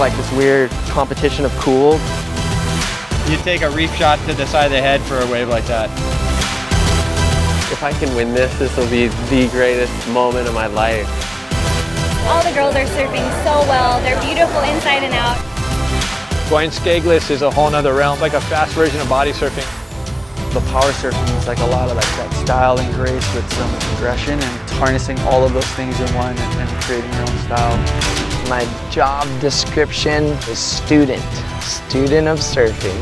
like this weird competition of cool. You take a reef shot to the side of the head for a wave like that. If I can win this, this will be the greatest moment of my life. All the girls are surfing so well. They're beautiful inside and out. Going skageless is a whole nother realm, like a fast version of body surfing. The power surfing is like a lot of that style and grace with some aggression, and harnessing all of those things in one and creating your own style. My job description is student of surfing.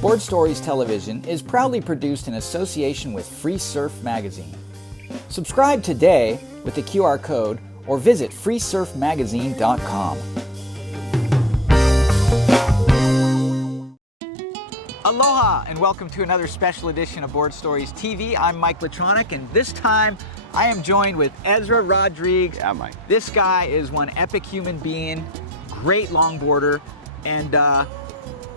Board Stories Television is proudly produced in association with Freesurf Magazine. Subscribe today with the QR code or visit freesurfmagazine.com. Aloha and welcome to another special edition of Board Stories TV. I'm Mike Latronic, and this time I am joined with Ezra Rodriguez. Yeah, Mike. This guy is one epic human being, great longboarder, and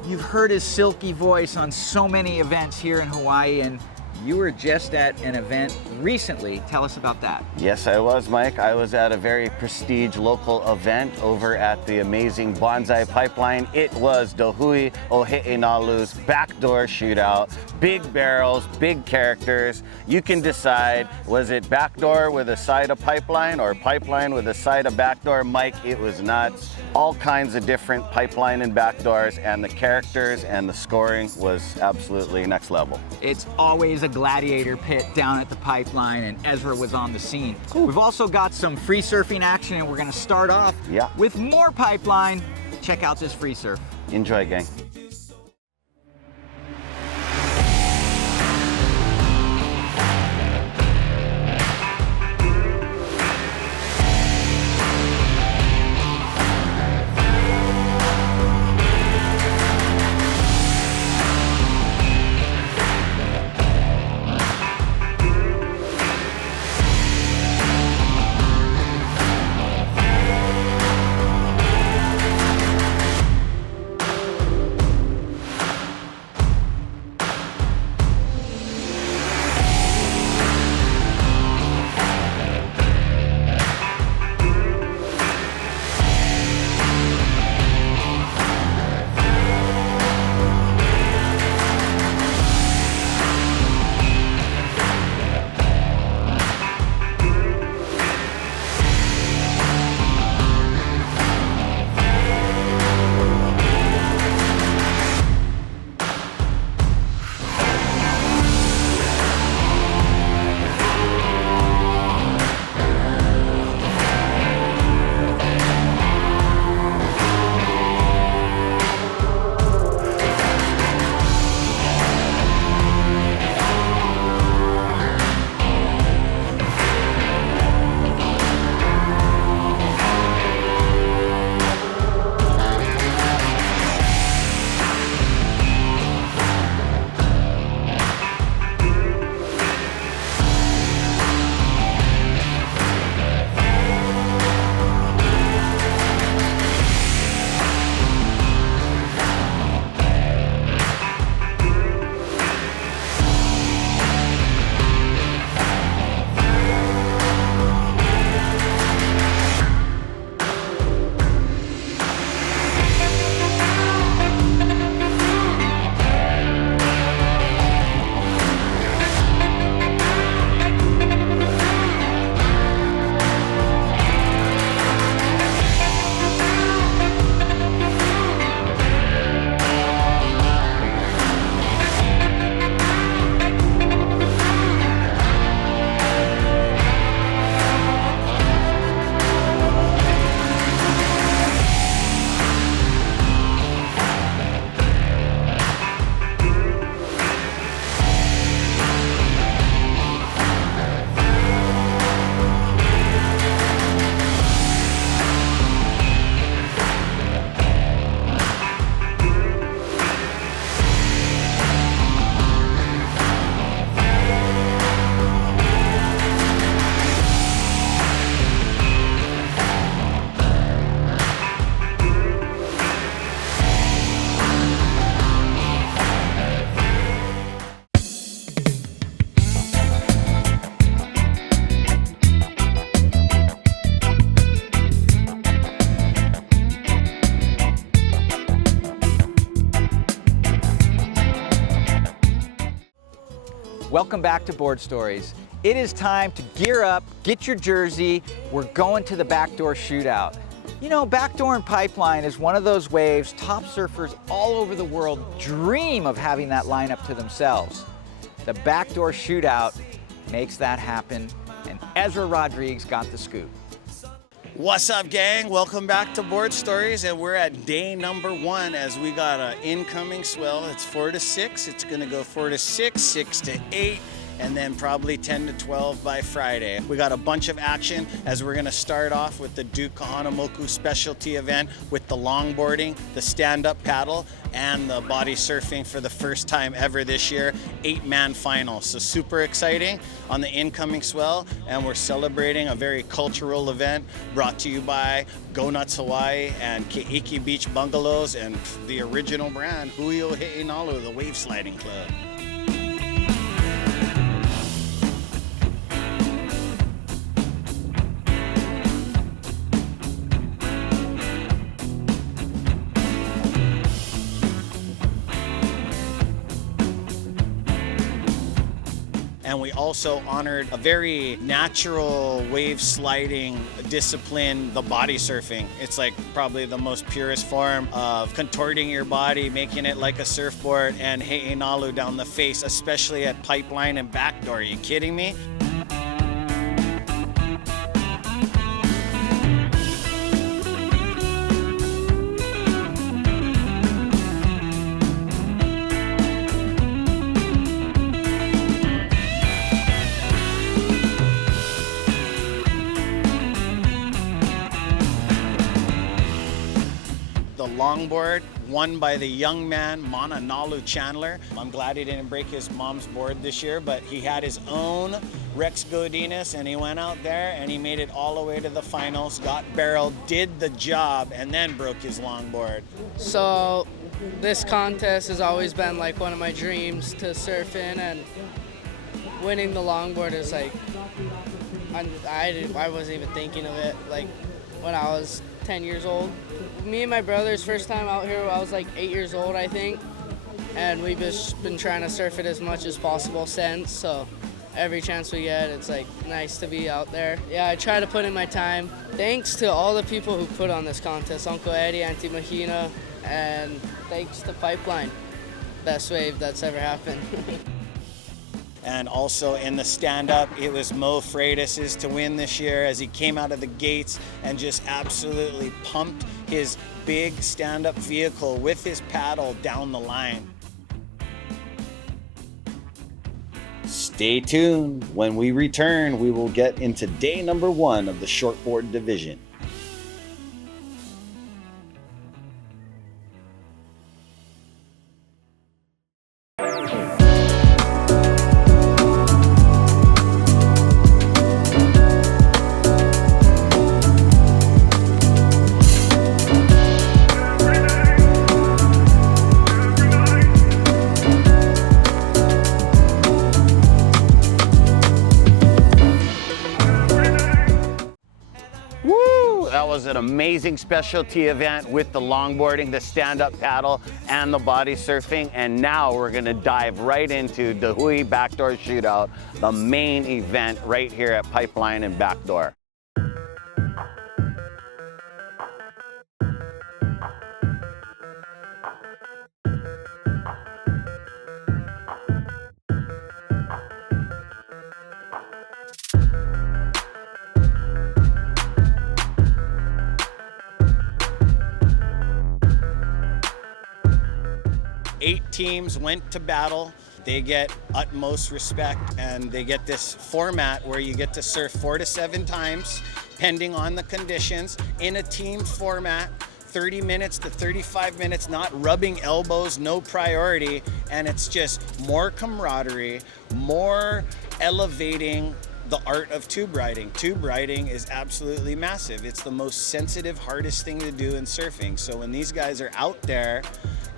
you've heard his silky voice on so many events here in Hawaii, and you were just at an event recently. Tell us about that. Yes, I was, Mike. I was at a very prestige local event over at the amazing Bonsai Pipeline. It was the Hui Backdoor Shootout. Big barrels, big characters. You can decide, was it backdoor with a side of pipeline or pipeline with a side of backdoor? Mike, it was nuts. All kinds of different pipeline and backdoors, and the characters and the scoring was absolutely next level. It's always a gladiator pit down at the pipeline, and Ezra was on the scene. Cool. We've also got some free surfing action, and we're going to start off with more pipeline. Check out this free surf. Enjoy, gang. Welcome back to Board Stories. It is time to gear up, get your jersey. We're going to the Backdoor Shootout. You know, backdoor and pipeline is one of those waves top surfers all over the world dream of having that lineup to themselves. The Backdoor Shootout makes that happen, and Ezra Rodriguez got the scoop. What's up, gang? Welcome back to Board Stories, and we're at day number 1 as we got an incoming swell. It's 4 to 6. It's gonna go 4 to 6, 6 to 8, and then probably 10 to 12 by Friday. We got a bunch of action as we're gonna start off with the Duke Kahanamoku specialty event with the longboarding, the stand-up paddle, and the body surfing for the first time ever this year, 8-man final. So super exciting on the incoming swell, and we're celebrating a very cultural event brought to you by Go Nuts Hawaii and Keiki Beach Bungalows and the original brand, Hui Backdoor, the Wave Sliding Club. And we also honored a very natural wave sliding discipline, the body surfing. It's like probably the most purest form of contorting your body, making it like a surfboard, and he'enalu down the face, especially at pipeline and backdoor. Are you kidding me? Longboard won by the young man Mananalu Chandler. I'm glad he didn't break his mom's board this year, but he had his own Rex Godinez, and he went out there and he made it all the way to the finals, got barreled, did the job, and then broke his longboard. So this contest has always been like one of my dreams to surf in, and winning the longboard is like, I wasn't even thinking of it like when I was 10 years old. Me and my brother's first time out here, I was like 8 years old, I think, and we've just been trying to surf it as much as possible since, so every chance we get, it's like nice to be out there. Yeah, I try to put in my time. Thanks to all the people who put on this contest, Uncle Eddie, Auntie Mahina, and thanks to Pipeline. Best wave that's ever happened. And also in the stand-up, it was Mo Freitas' to win this year as he came out of the gates and just absolutely pumped his big stand-up vehicle with his paddle down the line. Stay tuned. When we return, we will get into day number 1 of the shortboard division. That was an amazing specialty event with the longboarding, the stand-up paddle, and the body surfing. And now we're gonna dive right into the Hui Backdoor Shootout, the main event right here at Pipeline and Backdoor. Eight teams went to battle. They get utmost respect, and they get this format where you get to surf 4 to 7 times, depending on the conditions, in a team format, 30 minutes to 35 minutes, not rubbing elbows, no priority, and it's just more camaraderie, more elevating the art of tube riding. Tube riding is absolutely massive. It's the most sensitive, hardest thing to do in surfing. So when these guys are out there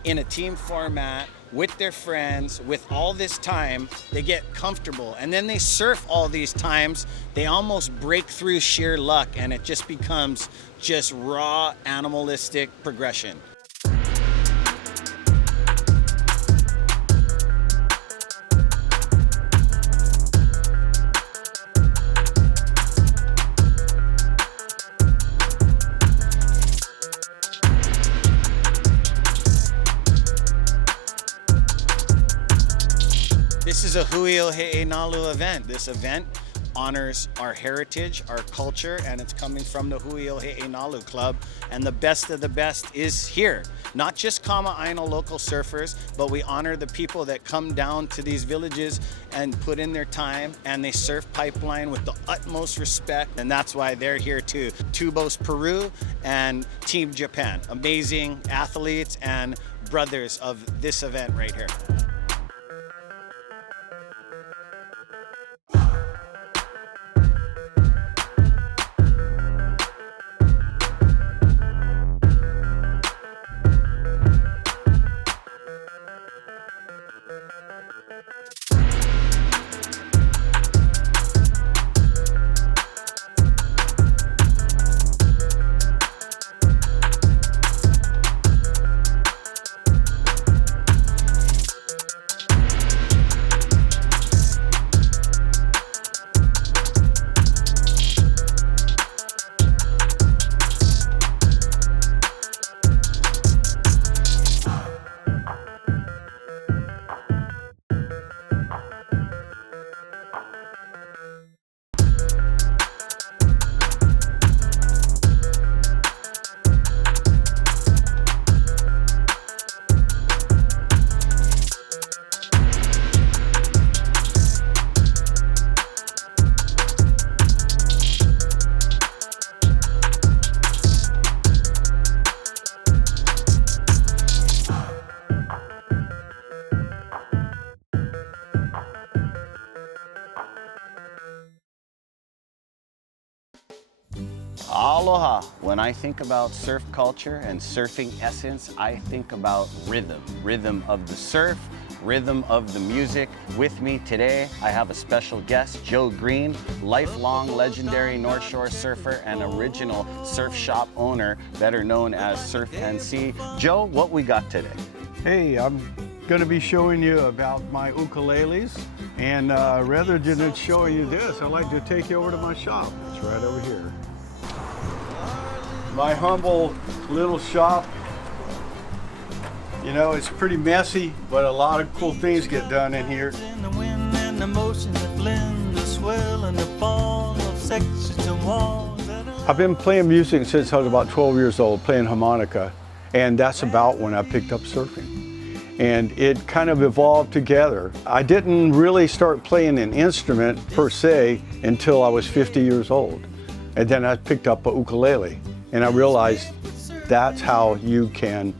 in a team format with their friends, with all this time, they get comfortable. And then they surf all these times, they almost break through sheer luck, and it just becomes just raw, animalistic progression. This is a Hui Nalu event. This event honors our heritage, our culture, and it's coming from the Hui Nalu Club. And the best of the best is here. Not just Kama'aina local surfers, but we honor the people that come down to these villages and put in their time, and they surf pipeline with the utmost respect. And that's why they're here too. Tubos Peru and Team Japan. Amazing athletes and brothers of this event right here. Aloha. When I think about surf culture and surfing essence, I think about rhythm. Rhythm of the surf, rhythm of the music. With me today, I have a special guest, Joe Green, lifelong legendary North Shore surfer and original surf shop owner, better known as Surf and Sea. Joe, what we got today? Hey, I'm going to be showing you about my ukuleles, and rather than showing you this, I'd like to take you over to my shop. It's right over here. My humble little shop. You know, it's pretty messy, but a lot of cool things get done in here. I've been playing music since I was about 12 years old, playing harmonica, and that's about when I picked up surfing. And it kind of evolved together. I didn't really start playing an instrument per se until I was 50 years old. And then I picked up a ukulele, and I realized that's how you can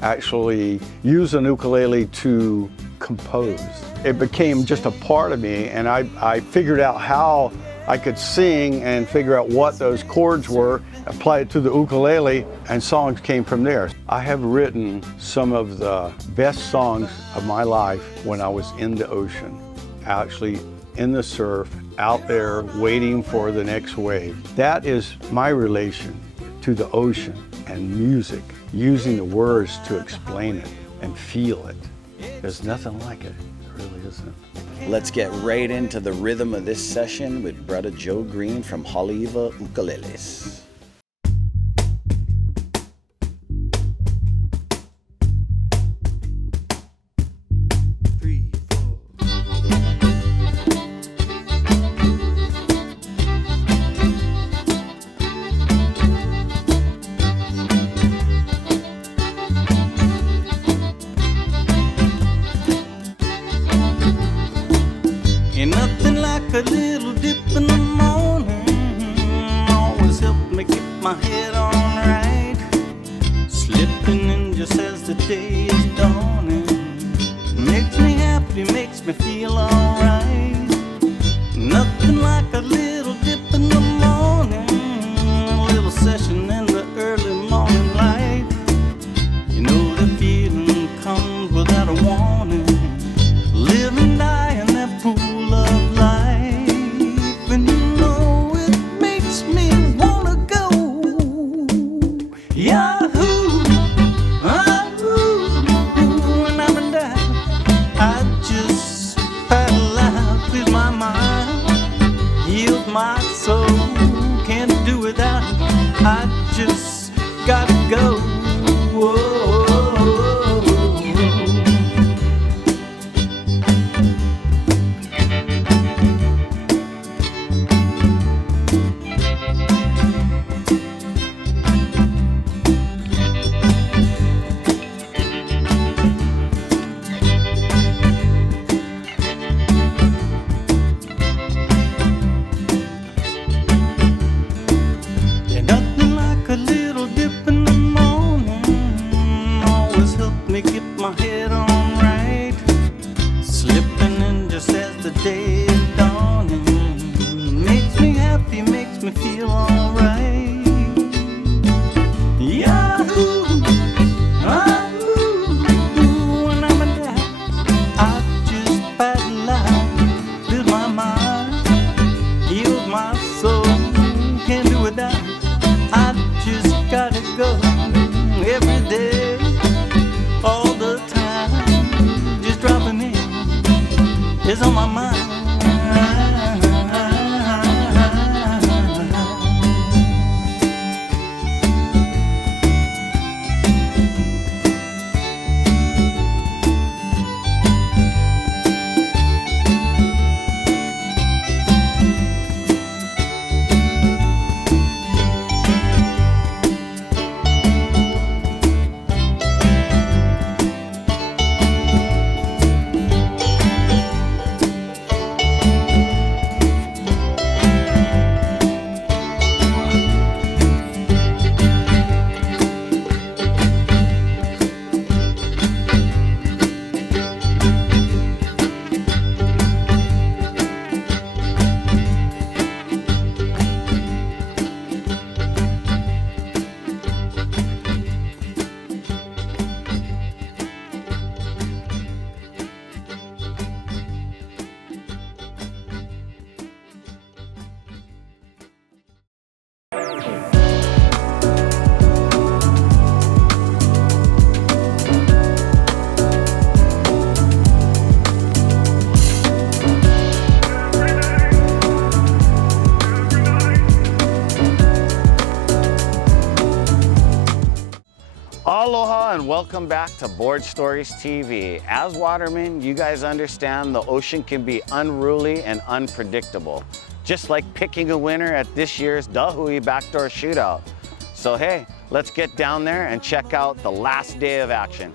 actually use an ukulele to compose. It became just a part of me, and I figured out how I could sing and figure out what those chords were, apply it to the ukulele, and songs came from there. I have written some of the best songs of my life when I was in the ocean, actually in the surf, out there waiting for the next wave. That is my relation to the ocean and music, using the words to explain it and feel it. There's nothing like it, there really isn't. Let's get right into the rhythm of this session with brother Joe Green from Haleiwa Ukuleles. A little dip in the morning always helped me keep my head on right. Slipping in just as the day is dawning makes me happy, makes me feel alright. Nothing like a little dip in the morning, a little session in the early morning light. You know the feeling comes without a warning. Live and die in that pool of life. Paddle the day is dawning. Makes me happy, makes me feel alright. Yahoo! When I'm down, I just paddle out, lose my mind, heals my soul, can't do without. I just gotta go every day, all the time, just dropping in is on my mind. Aloha and welcome back to Board Stories TV. As watermen, you guys understand the ocean can be unruly and unpredictable, just like picking a winner at this year's Hui Backdoor Shootout. So hey, let's get down there and check out the last day of action.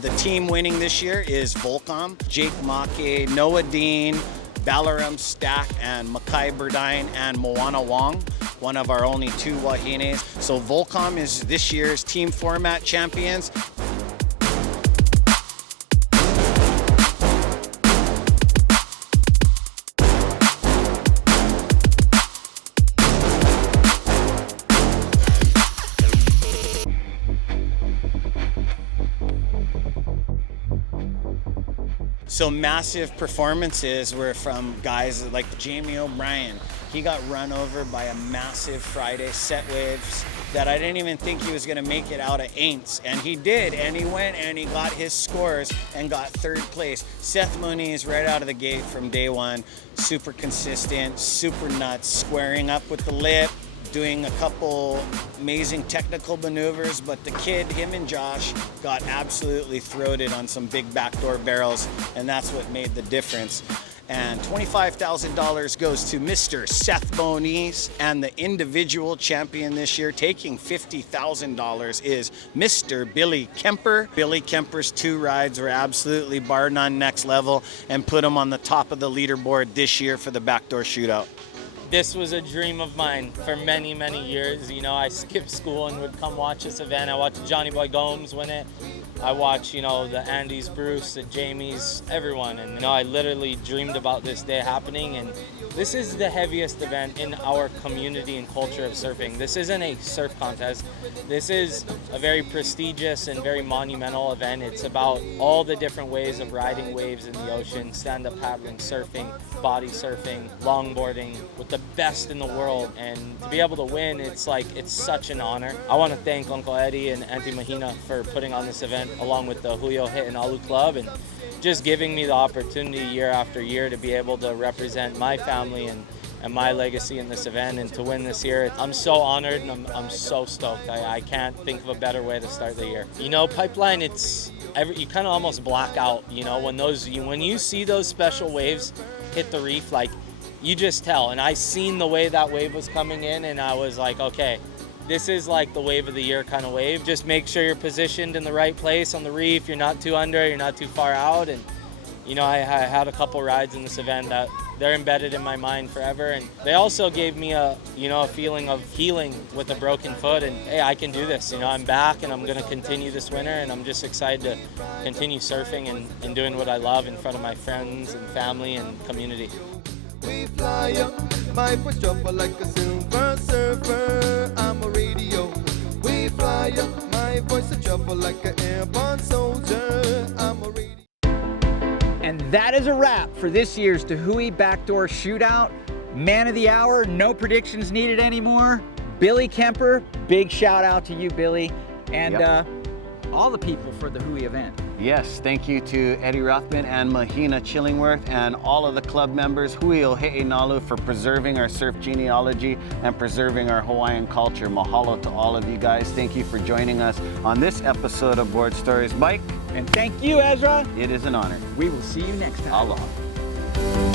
The team winning this year is Volcom, Jake Make, Noah Dean, Balaram Stack, and Makai Burdine and Moana Wong, one of our only two Wahines. So Volcom is this year's team format champions. So massive performances were from guys like Jamie O'Brien. He got run over by a massive Friday set waves that I didn't even think he was gonna make it out of Aints. And he did, and he went and he got his scores and got third place. Seth Mooney's right out of the gate from day one, super consistent, super nuts, squaring up with the lip, doing a couple amazing technical maneuvers, but the kid, him and Josh, got absolutely throated on some big backdoor barrels, and that's what made the difference. And $25,000 goes to Mr. Seth Bonese, and the individual champion this year taking $50,000 is Mr. Billy Kemper. Billy Kemper's 2 rides were absolutely bar none next level and put him on the top of the leaderboard this year for the Backdoor Shootout. This was a dream of mine for many, many years. You know, I skipped school and would come watch this event. I watched Johnny Boy Gomes win it. I watched, you know, the Andys, Bruce, the Jamies, everyone. And, you know, I literally dreamed about this day happening. And this is the heaviest event in our community and culture of surfing. This isn't a surf contest. This is a very prestigious and very monumental event. It's about all the different ways of riding waves in the ocean, stand-up paddling, surfing, body surfing, longboarding, with the best in the world. And to be able to win, it's such an honor. I want to thank Uncle Eddie and Auntie Mahina for putting on this event, along with the Hui Backdoor Club, and just giving me the opportunity year after year to be able to represent my family and my legacy in this event and to win this year. I'm so honored and I'm so stoked. I can't think of a better way to start the year. You know, Pipeline, you kind of almost black out, you know, when you see those special waves hit the reef, like, you just tell. And I seen the way that wave was coming in, and I was like, okay, this is like the wave of the year kind of wave. Just make sure you're positioned in the right place on the reef. You're not too under, you're not too far out. And, you know, I had a couple rides in this event that they're embedded in my mind forever. And they also gave me a feeling of healing with a broken foot. And hey, I can do this. You know, I'm back and I'm going to continue this winter. And I'm just excited to continue surfing and doing what I love in front of my friends and family and community. We fly up, my foot jumper like a silver surfer. I'm a radio. We fly up, my voice a jumper like an airborne soldier. I'm a radio. And that is a wrap for this year's Hui Backdoor Shootout. Man of the hour, no predictions needed anymore. Billy Kemper, big shout out to you, Billy, and all the people for the Hui event. Yes, thank you to Eddie Rothman and Mahina Chillingworth and all of the club members, Hui Backdoor, for preserving our surf genealogy and preserving our Hawaiian culture. Mahalo to all of you guys. Thank you for joining us on this episode of Board Stories. Mike. And thank you, Ezra. It is an honor. We will see you next time. Aloha.